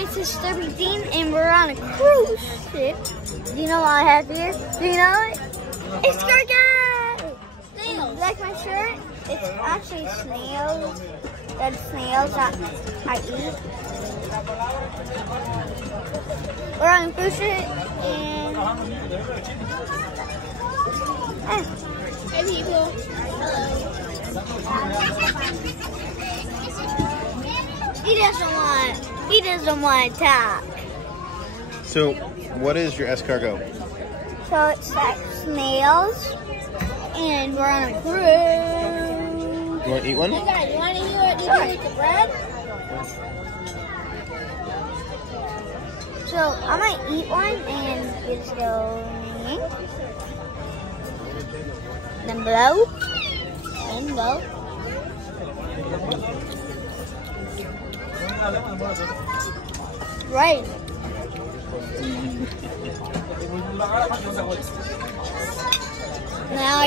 guys, this is Dirtbike Dean, and we're on a cruise ship. Do you know what I have here? Do you know it? It's Gargan! Snails. You like my shirt? It's actually snails. That's snails that I eat. We're on a cruise ship, and... Hey people. He doesn't want to talk. So, what is your escargot? So it's like snails, and we're on a cruise. You want to eat one? Hey guys, you want to hear what you do with the bread? So I might eat one and it's going then below and below. Right. Now